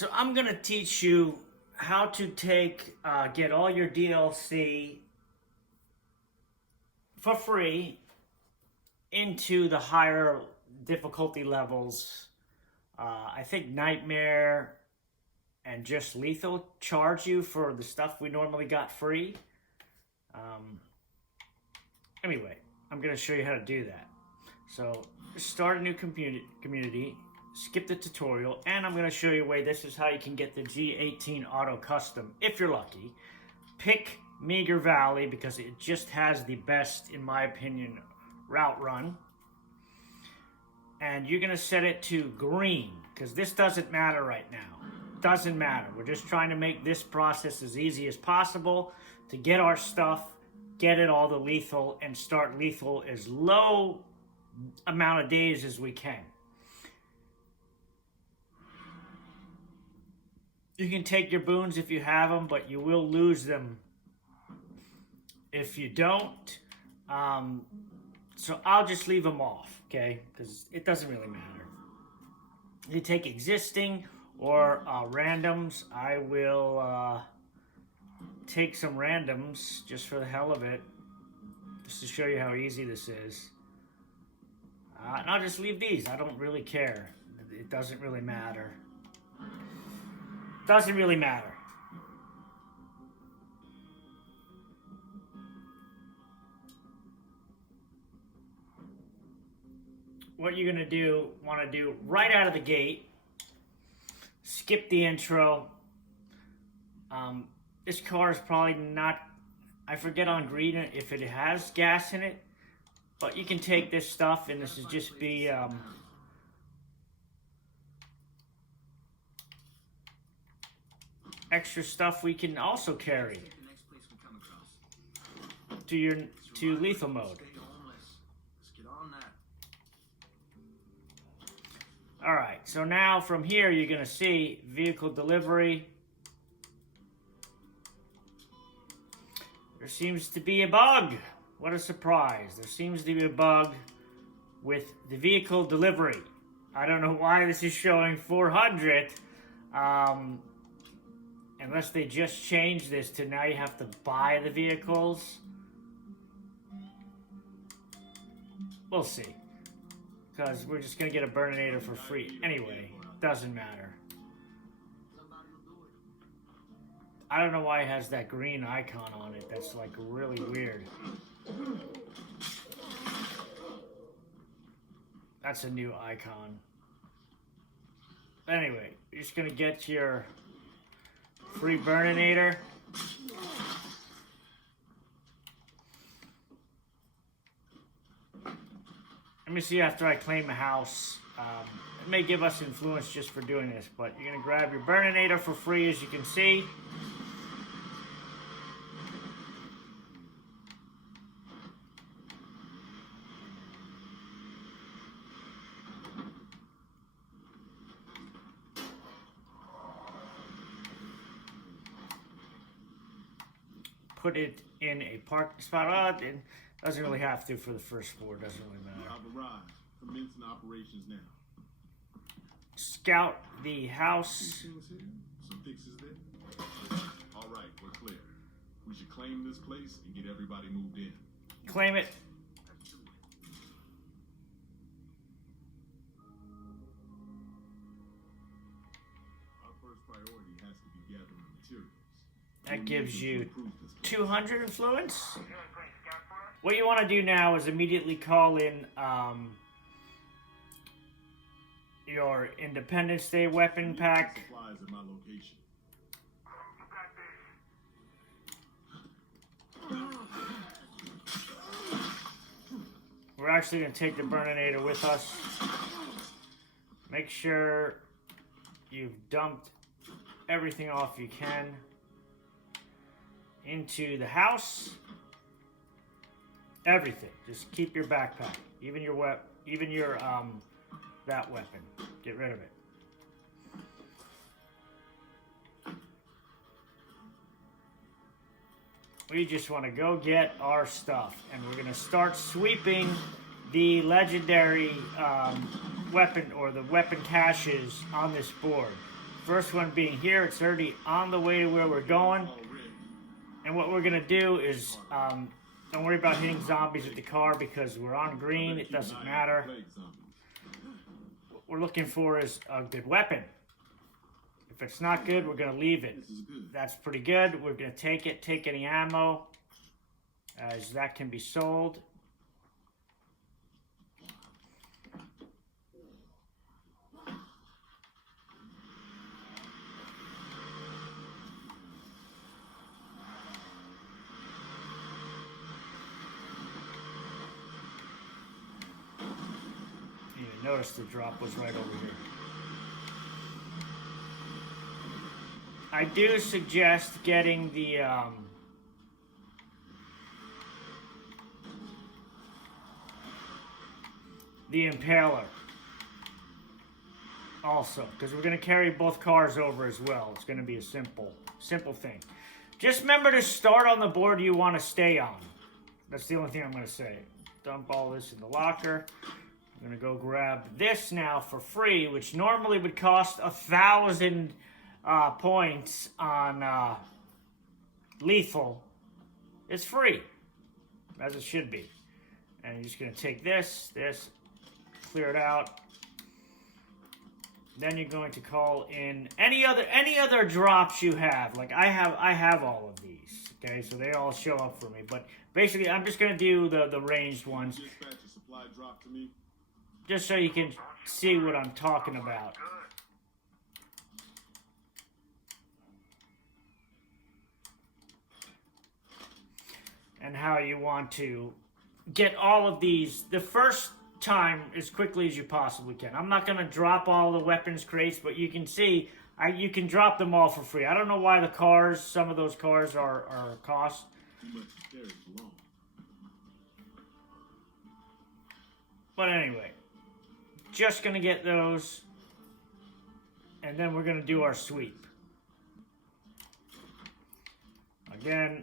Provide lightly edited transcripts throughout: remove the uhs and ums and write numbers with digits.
So I'm gonna teach you how to get all your DLC for free into the higher difficulty levels. I think Nightmare and just Lethal charge you for the stuff we normally got free. Anyway, I'm gonna show you how to do that. So start a new community, skip the tutorial, and I'm gonna show you a way. This is how you can get the G18 Auto Custom, if you're lucky. Pick Meager Valley because it just has the best, in my opinion, route run. And you're gonna set it to green, because this doesn't matter right now. Doesn't matter. We're just trying to make this process as easy as possible to get our stuff, get it all to lethal, and start lethal as low amount of days as we can. You can take your boons if you have them, but you will lose them if you don't. So I'll just leave them off, okay? Because it doesn't really matter. You take existing or randoms. I will take some randoms just for the hell of it, just to show you how easy this is. And I'll just leave these. I don't really care. It doesn't really matter. Doesn't really matter. What you're gonna want to do right out of the gate, skip the intro. This car is probably not, I forget on green if it has gas in it, but you can take this stuff and this is just be extra stuff we can also carry to lethal mode. Alright, so now from here you're going to see vehicle delivery. There seems to be a bug. What a surprise. There seems to be a bug with the vehicle delivery. I don't know why this is showing 400. Unless they just changed this to now you have to buy the vehicles. We'll see. Because we're just going to get a Burninator for free. Anyway, doesn't matter. I don't know why it has that green icon on it. That's like really weird. That's a new icon. Anyway, you're just going to get your free Burninator. Let me see after I claim a house. It may give us influence just for doing this, but you're going to grab your Burninator for free, as you can see. Put it in a parking spot. It doesn't really have to for the first floor. Doesn't really matter. I've arrived. Commencing operations now. Scout the house. Some fixes there. All right, we're clear. We should claim this place and get everybody moved in. Claim it. Our first priority has to be gathering materials. That gives you 200 influence. What you want to do now is immediately call in your Independence Day weapon pack. Supplies at my location. We're actually going to take the Burninator with us. Make sure you've dumped everything off you can into the house. Everything. Just keep your backpack, even your that weapon. Get rid of it. We just want to go get our stuff, and we're going to start sweeping the legendary weapon or the weapon caches on this board. First one being here. It's already on the way to where we're going. And what we're going to do is, don't worry about hitting zombies with the car because we're on green. It doesn't matter. What we're looking for is a good weapon. If it's not good, we're going to leave it. That's pretty good. We're going to take it. Take any ammo, as that can be sold. Notice the drop was right over here. I do suggest getting the impaler also, because we're going to carry both cars over as well. It's going to be a simple thing. Just remember to start on the board you want to stay on. That's the only thing I'm going to say. Dump all this in the locker. I'm going to go grab this now for free, which normally would cost 1,000 points on lethal. It's free, as it should be. And you're just going to take this, clear it out. Then you're going to call in any other drops you have. Like I have all of these. Okay, so they all show up for me. But basically, I'm just going to do the ranged ones. Dispatch a supply drop to me. Just so you can see what I'm talking about. And how you want to get all of these the first time as quickly as you possibly can. I'm not going to drop all the weapons crates, but you can see you can drop them all for free. I don't know why the cars, some of those cars are cost. But anyway. Just going to get those, and then we're going to do our sweep. Again,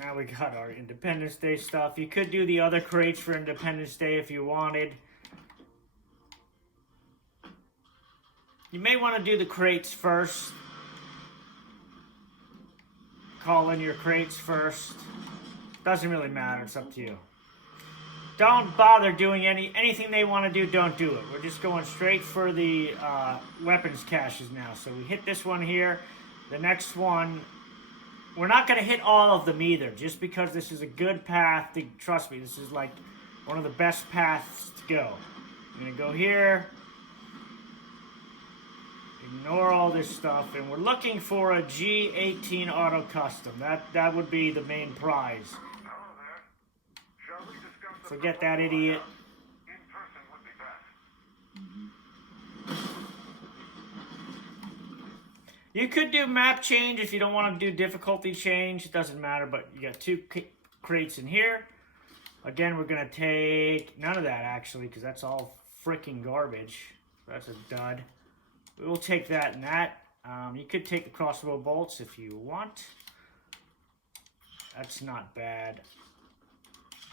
now we got our Independence Day stuff. You could do the other crates for Independence Day if you wanted. You may want to do the crates first. Call in your crates first. Doesn't really matter, it's up to you. Don't bother doing anything they want to do, don't do it. We're just going straight for the weapons caches now. So we hit this one here. The next one, we're not going to hit all of them either, just because this is a good path. Trust me, this is like one of the best paths to go. I'm going to go here. Ignore all this stuff. And we're looking for a G18 auto custom. That would be the main prize. Forget that idiot. You could do map change if you don't want to do difficulty change. It doesn't matter, but you got 2 crates in here. Again, we're going to take none of that, actually, because that's all freaking garbage. That's a dud. We will take that and that. You could take the crossbow bolts if you want. That's not bad.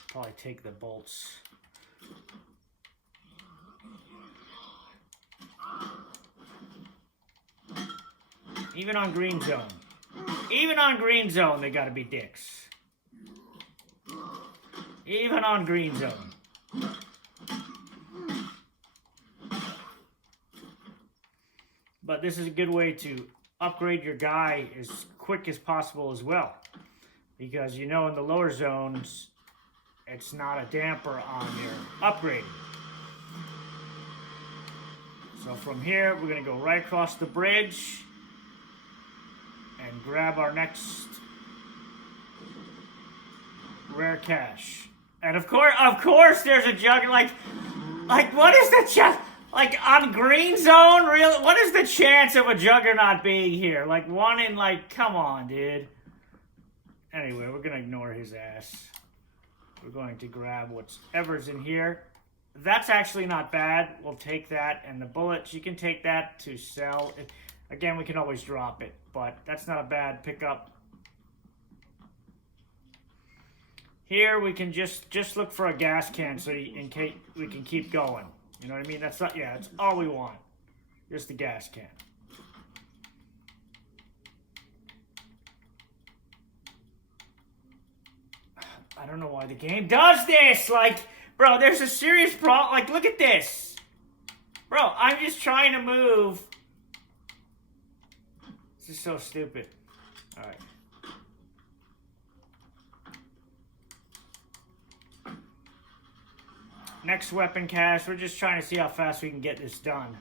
Probably take the bolts. Even on green zone. Even on green zone, they gotta be dicks. Even on green zone. But this is a good way to upgrade your guy as quick as possible as well. Because you know in the lower zones, it's not a damper on your upgrading. So from here, we're going to go right across the bridge and grab our next rare cache. And of course, there's a jug. Like what is the chance? Like on green zone, really? What is the chance of a juggernaut being here? Like 1 in come on, dude. Anyway, we're going to ignore his ass. We're going to grab whatever's in here. That's actually not bad. We'll take that. And the bullets, you can take that to sell. Again, we can always drop it, but that's not a bad pickup. Here, we can just look for a gas can so in case we can keep going. You know what I mean? That's all we want. Just the gas can. I don't know why the game does this. Like, bro, there's a serious problem. Like, look at this. Bro, I'm just trying to move. This is so stupid. All right. Next weapon cache. We're just trying to see how fast we can get this done.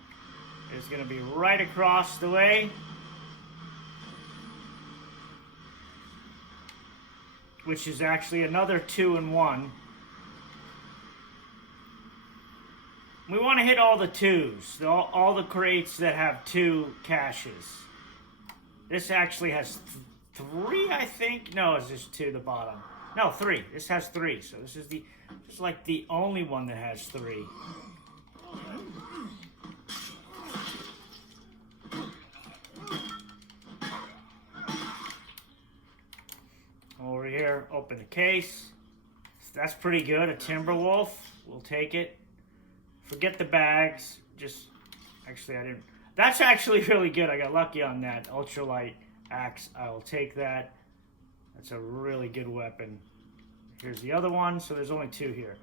It's going to be right across the way. Which is actually another 2-in-1. We want to hit all the 2s. All the crates that have 2 caches. This actually has 3, I think. No, it's just 2 at the bottom. No, 3. This has 3. So this is like the only one that has 3. Over here, open the case. That's pretty good. A Timberwolf. We'll take it. Forget the bags. Actually, I didn't. That's actually really good. I got lucky on that. Ultralight axe. I will take that. That's a really good weapon. Here's the other one. So there's only 2 here.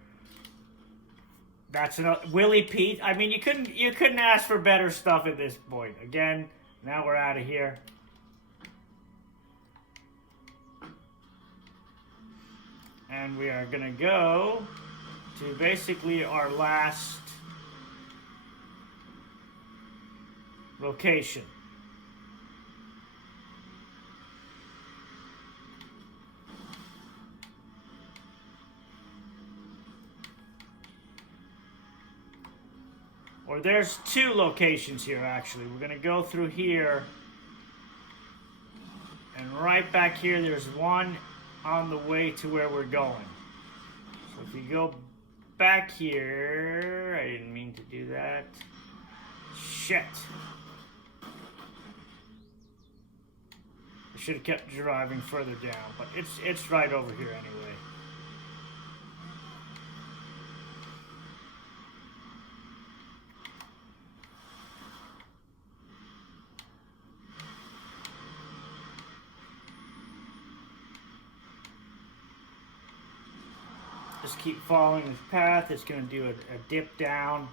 That's another Willie Pete. I mean, you couldn't ask for better stuff at this point. Again, now we're out of here. And we are going to go to basically our last location. Or there's 2 locations here, actually. We're going to go through here. And right back here, there's one on the way to where we're going. So if you go back here, I didn't mean to do that. Shit. I should have kept driving further down, but it's right over here anyway. Just keep following this path. It's going to do a dip down.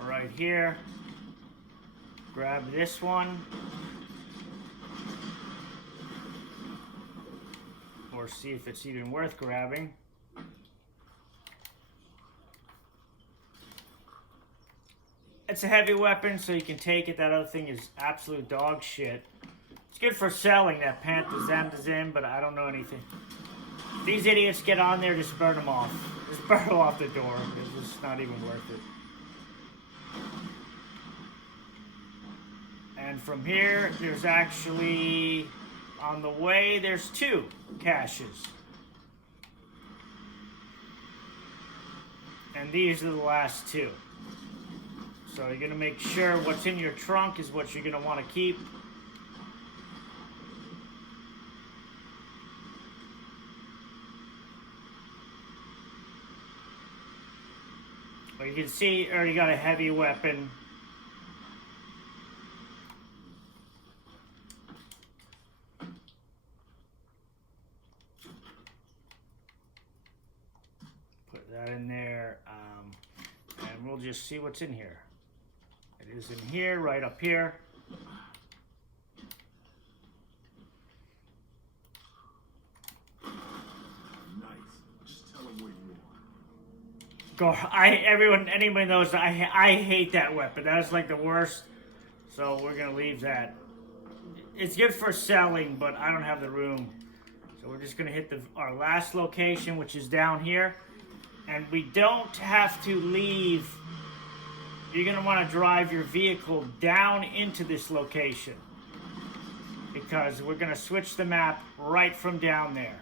Right here. Grab this one. Or see if it's even worth grabbing. It's a heavy weapon, so you can take it. That other thing is absolute dog shit. It's good for selling, that Pantazamazin, but I don't know anything. These idiots get on there, just burn them off. Just burn them off the door. It's just not even worth it. And from here, there's actually, on the way, there's 2 caches. And these are the last 2. So you're going to make sure what's in your trunk is what you're going to want to keep. Well, you can see, I already got a heavy weapon. Put that in there, and we'll just see what's in here. It is in here, right up here. Anybody knows I hate that weapon. That is like the worst. So we're gonna leave that. It's good for selling, but I don't have the room. So we're just gonna hit our last location, which is down here. And we don't have to leave. You're gonna want to drive your vehicle down into this location, because we're gonna switch the map right from down there.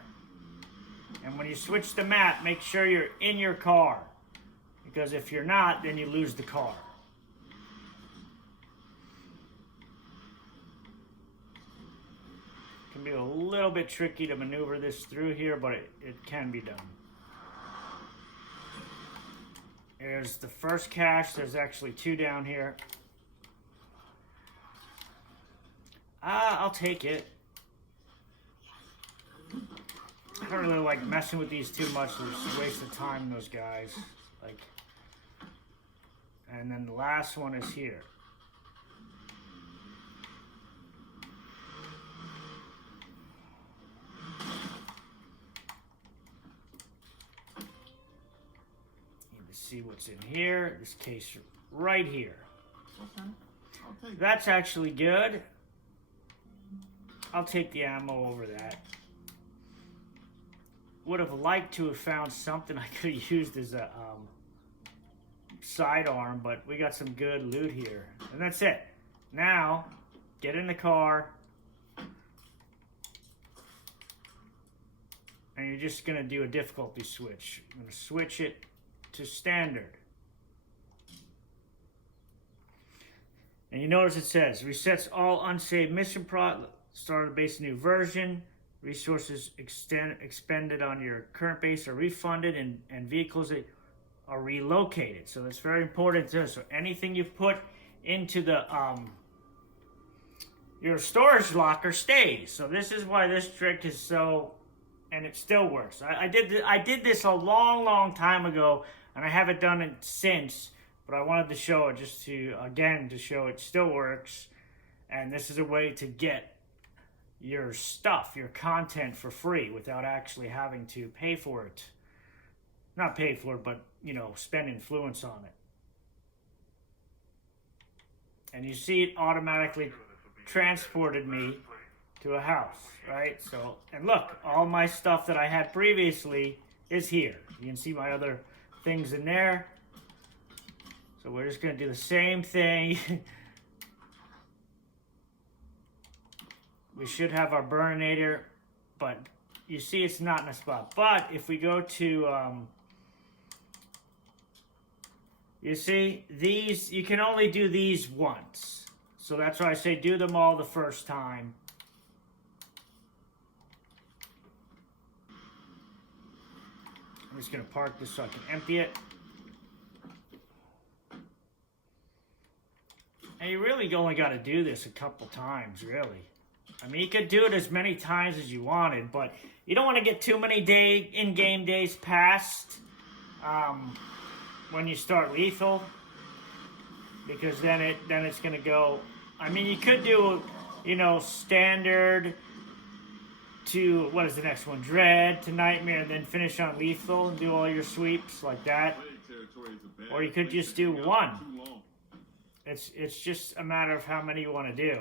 And when you switch the map, make sure you're in your car. Because if you're not, then you lose the car. It can be a little bit tricky to maneuver this through here, but it can be done. There's the first cache. There's actually 2 down here. I'll take it. I don't really like messing with these too much. It's a waste of time, those guys. Like, and then the last one is here. Need to see what's in here. This case right here. Okay. I'll take it. That's actually good. I'll take the ammo over that. Would have liked to have found something I could have used as a sidearm, but we got some good loot here. And that's it. Now, get in the car. And you're just going to do a difficulty switch. I'm going to switch it to standard. And you notice it says, resets all unsaved mission start a base new version. Resources expended on your current base are refunded, and vehicles that are relocated. So that's very important too. So anything you put into the your storage locker stays. So this is why this trick is so, and it still works. I did this a long time ago, and I haven't done it since. But I wanted to show it just to show it still works. And this is a way to get your stuff, your content for free without actually having to pay for it. Not pay for it, but, you know, spend influence on it. And you see it automatically transported me to a house, right? So, and look, all my stuff that I had previously is here. You can see my other things in there. So we're just going to do the same thing. We should have our burninator, but you see it's not in a spot. But if we go to, you see, these, you can only do these once. So that's why I say do them all the first time. I'm just going to park this so I can empty it. And you really only got to do this a couple times, really. I mean, you could do it as many times as you wanted, but you don't want to get too many in-game days past when you start lethal, because then it's going to go. I mean, you could do, you know, standard to, what is the next one? Dread to Nightmare, and then finish on lethal and do all your sweeps like that. Or you could just do one. It's just a matter of how many you want to do.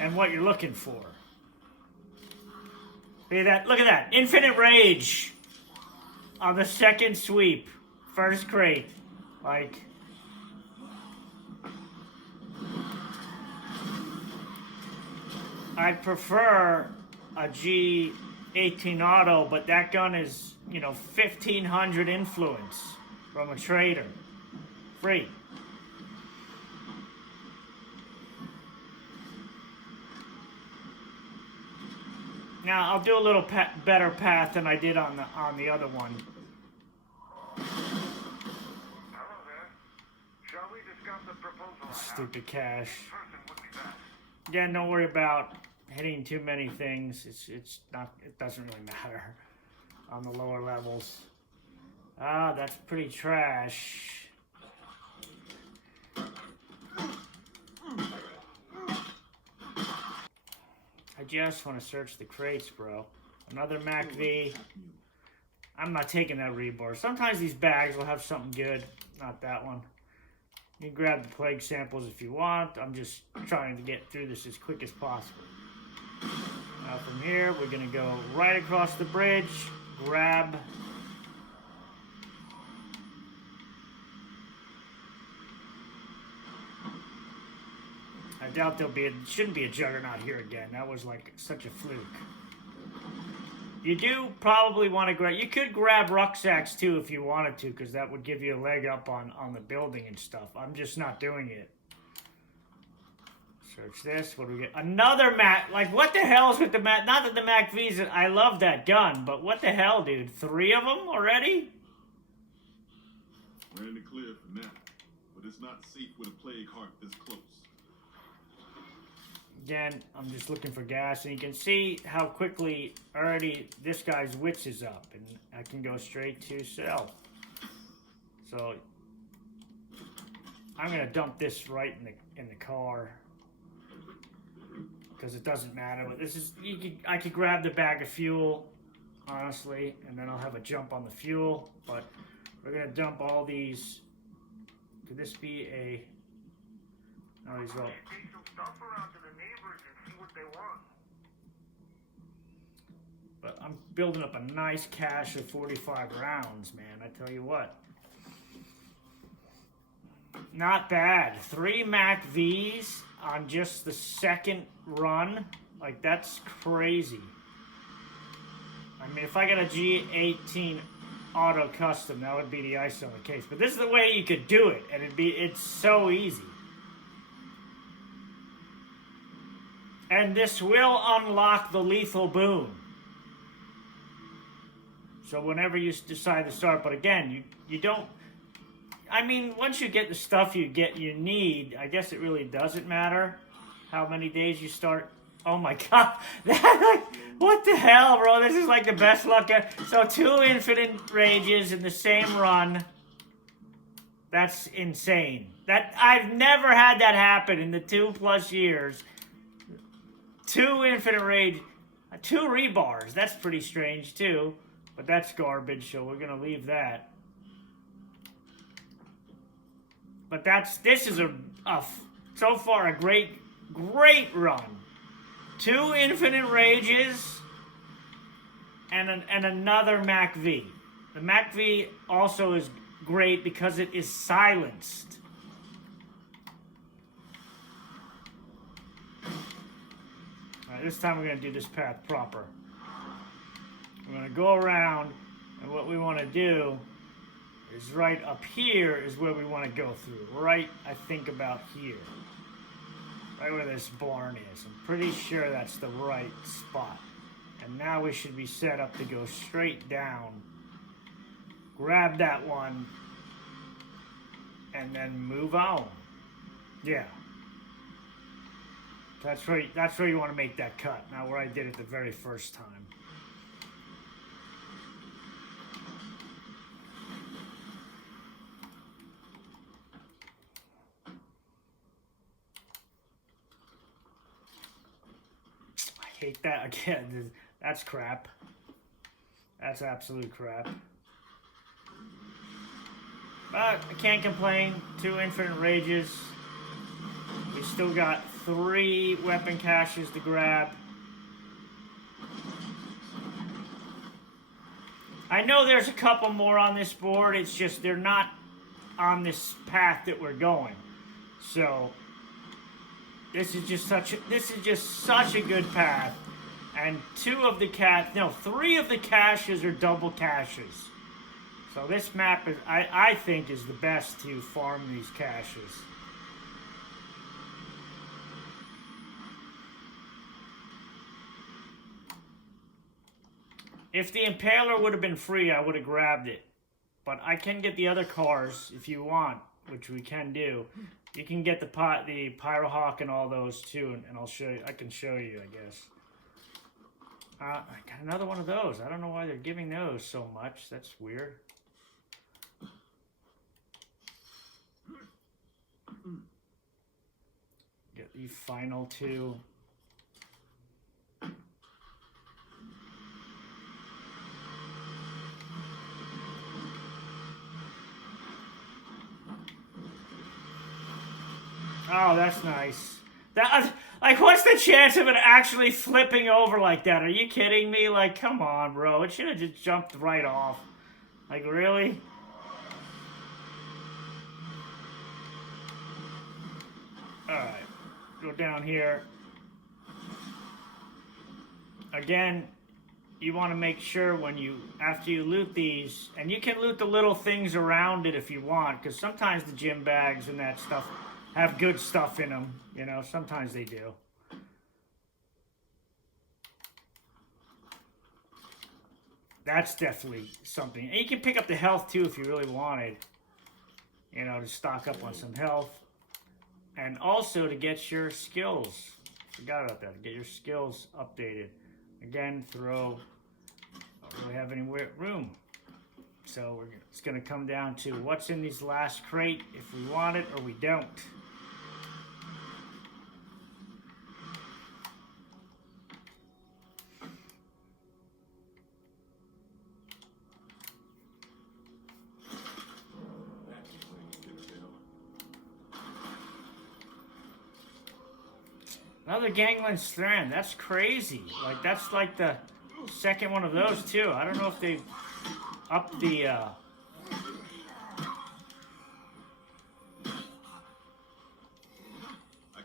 And what you're looking for. Look at that. Infinite Rage on the second sweep. First crate. Like, I'd prefer a G18 auto, but that gun is, you know, 1,500 influence from a trader. Free. Now, I'll do a little better path than I did on the other one. Hello there. Shall we discuss the proposal I have? Stupid cache. Person would be best. Yeah, don't worry about hitting too many things. It doesn't really matter on the lower levels. Ah, that's pretty trash. I just want to search the crates, bro. Another Mac V. I'm not taking that rebar. Sometimes these bags will have something good. Not that one. You can grab the plague samples if you want. I'm just trying to get through this as quick as possible. Now from here, we're going to go right across the bridge. Grab... I doubt shouldn't be a juggernaut here again. That was like such a fluke. You do probably want to grab, you could grab rucksacks too if you wanted to, because that would give you a leg up on the building and stuff. I'm just not doing it. Search this, what do we get? Another Mac, like what the hell is with the Mac, not that the Mac V's, I love that gun, but what the hell, dude? 3 of them already? We're in the clear for now, but it's not safe with a plague heart this close. Again, I'm just looking for gas, and you can see how quickly already this guy's wits is up, and I can go straight to sell. So I'm gonna dump this right in the car because it doesn't matter. But this is I could grab the bag of fuel, honestly, and then I'll have a jump on the fuel. But we're gonna dump all these. Could this be a? No, these are all. Take some stuff around to the neighbors and see what they want. But I'm building up a nice cache of 45 rounds, man. I tell you what. Not bad. 3 Mac Vs on just the second run. Like, that's crazy. I mean, if I got a G18 auto custom, that would be the ice on the case. But this is the way you could do it, and it's so easy. And this will unlock the lethal boon. So whenever you decide to start, but again, you don't. I mean, once you get the stuff you need, I guess it really doesn't matter how many days you start. Oh my god, what the hell, bro? This is like the best luck ever. So 2 infinite rages in the same run. That's insane. That I've never had that happen in the 2+ years. 2 infinite rage, 2 rebars. That's pretty strange too, but that's garbage. So we're gonna leave that. But this is so far a great run. 2 infinite rages and another Mac V. The Mac V also is great because it is silenced. All right, this time we're going to do this path proper. We're going to go around, and what we want to do is right up here is where we want to go through. Right, I think about here. Right where this barn is. I'm pretty sure that's the right spot. And now we should be set up to go straight down. Grab that one. And then move on. Yeah. That's where you want to make that cut. Not where I did it the very first time. Hate that again. That's crap. That's absolute crap. But I can't complain. 2 infinite rages. We still got 3 weapon caches to grab. I know there's a couple more on this board. It's just they're not on this path that we're going. So this is just such a good path, and 3 of the caches are double caches. So this map is, I think, is the best to farm these caches. If the Impaler would have been free, I would have grabbed it. But I can get the other cars if you want, which we can do. You can get the Pyrohawk and all those too, and I'll show you. I can show you, I guess. I got another one of those. I don't know why they're giving those so much. That's weird. Get the final 2. Oh, that's nice. Like, what's the chance of it actually flipping over like that? Are you kidding me? Like, come on, bro. It should have just jumped right off. Like, really? Alright. Go down here. Again, you want to make sure after you loot these, and you can loot the little things around it if you want, because sometimes the gym bags and that stuff have good stuff in them, you know, sometimes they do. That's definitely something. And you can pick up the health too if you really wanted. you know, to stock up on some health. And also to get your skills. Forgot about that. Get your skills updated. Again, don't really have any room. So it's going to come down to what's in these last crate, if we want it or we don't. Another gangland strand. That's crazy. Like, that's like the second one of those too. I don't know if they've upped the I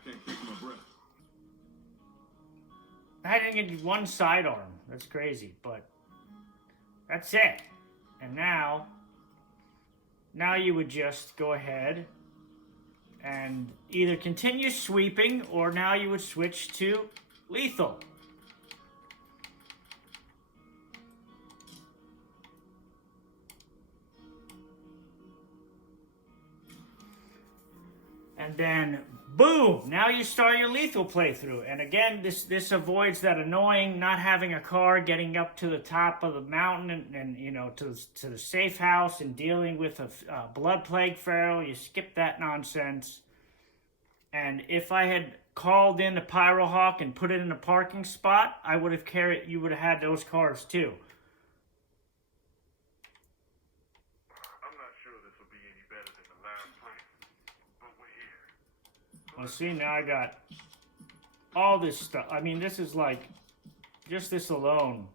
can't catch my breath. I didn't get one sidearm. That's crazy, but that's it. And now you would just go ahead and either continue sweeping, or now you would switch to lethal. And then, boom, now you start your lethal playthrough. And again, this avoids that annoying not having a car, getting up to the top of the mountain and you know, to the safe house and dealing with a blood plague feral. You skip that nonsense. And if I had called in a Pyrohawk and put it in a parking spot, you would have had those cars too. I'm not sure this will be any better than the last place, but we're here. Well, see, now I got all this stuff. I mean, this is like, just this alone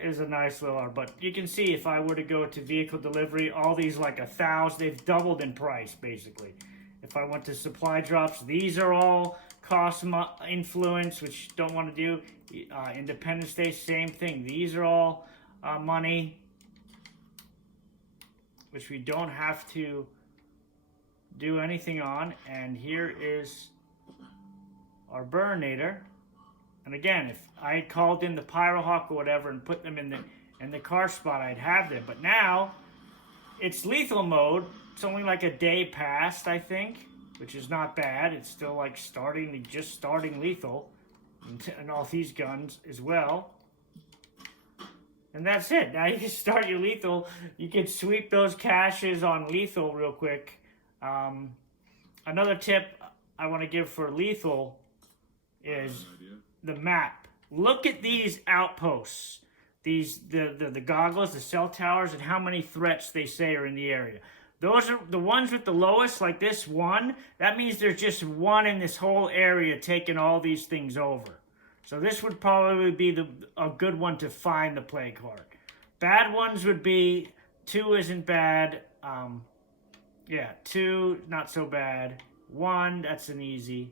is a nice little art. But you can see if I were to go to vehicle delivery, all these like 1,000, they've doubled in price basically. If I went to supply drops, these are all cost influence, which don't want to do. Independence Day, same thing. These are all money, which we don't have to do anything on. And here is our Burninator. And again, if I had called in the Pyrohawk or whatever and put them in the car spot, I'd have them. But now it's lethal mode. It's only like a day past, I think, which is not bad. It's still like just starting lethal, and all these guns as well. And that's it. Now you can start your lethal. You can sweep those caches on lethal real quick. Another tip I want to give for lethal is the map. Look at these outposts. The goggles, the cell towers, and how many threats they say are in the area. Those are the ones with the lowest, like this one. That means there's just one in this whole area taking all these things over. So this would probably be a good one to find the plague heart. Bad ones would be 2 isn't bad. 2 not so bad. 1 that's an easy.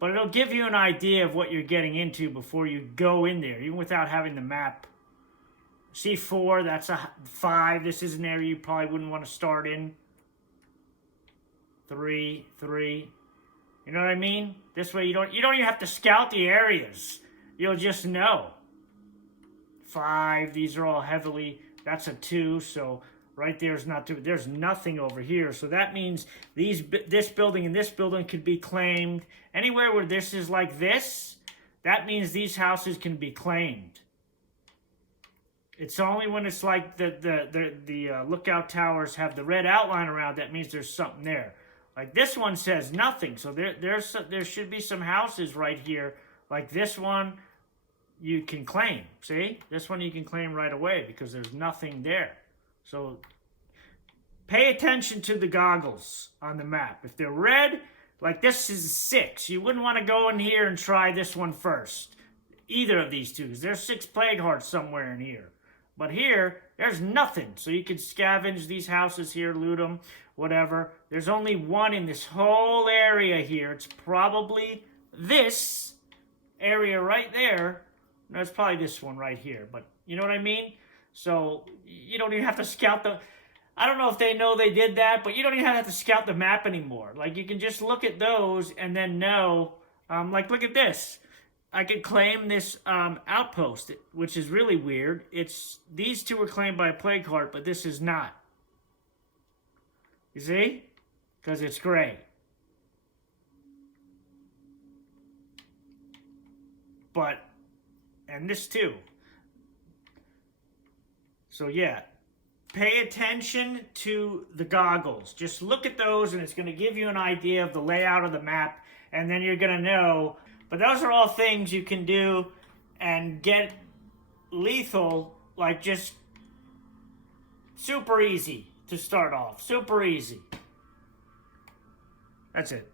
But it'll give you an idea of what you're getting into before you go in there, even without having the map. See 4, that's a 5. This is an area you probably wouldn't want to start in. 3. You know what I mean? This way you don't even have to scout the areas. You'll just know. 5, these are all heavily, that's a 2, so right there's not too, there's nothing over here. So that means this building and this building could be claimed. Anywhere where this is like this, that means these houses can be claimed. It's only when it's like the lookout towers have the red outline around that means there's something there. Like this one says nothing, so there should be some houses right here. Like this one, you can claim. See, this one you can claim right away because there's nothing there. So pay attention to the goggles on the map. If they're red, like this is 6. You wouldn't want to go in here and try this one first. Either of these two, because there's 6 plague hearts somewhere in here. But here, there's nothing. So you could scavenge these houses here, loot them, whatever. There's only 1 in this whole area here. It's probably this area right there. No, it's probably this one right here. But you know what I mean? So you don't even have to scout the... I don't know if they know they did that, but you don't even have to scout the map anymore. Like, you can just look at those and then know... like, look at this. I could claim this outpost, which is really weird. These two were claimed by a plague card, but this is not. You see? Because it's gray. But, and this too. So yeah, pay attention to the goggles. Just look at those and it's going to give you an idea of the layout of the map. And then you're going to know. But those are all things you can do and get lethal, like just super easy to start off. Super easy. That's it.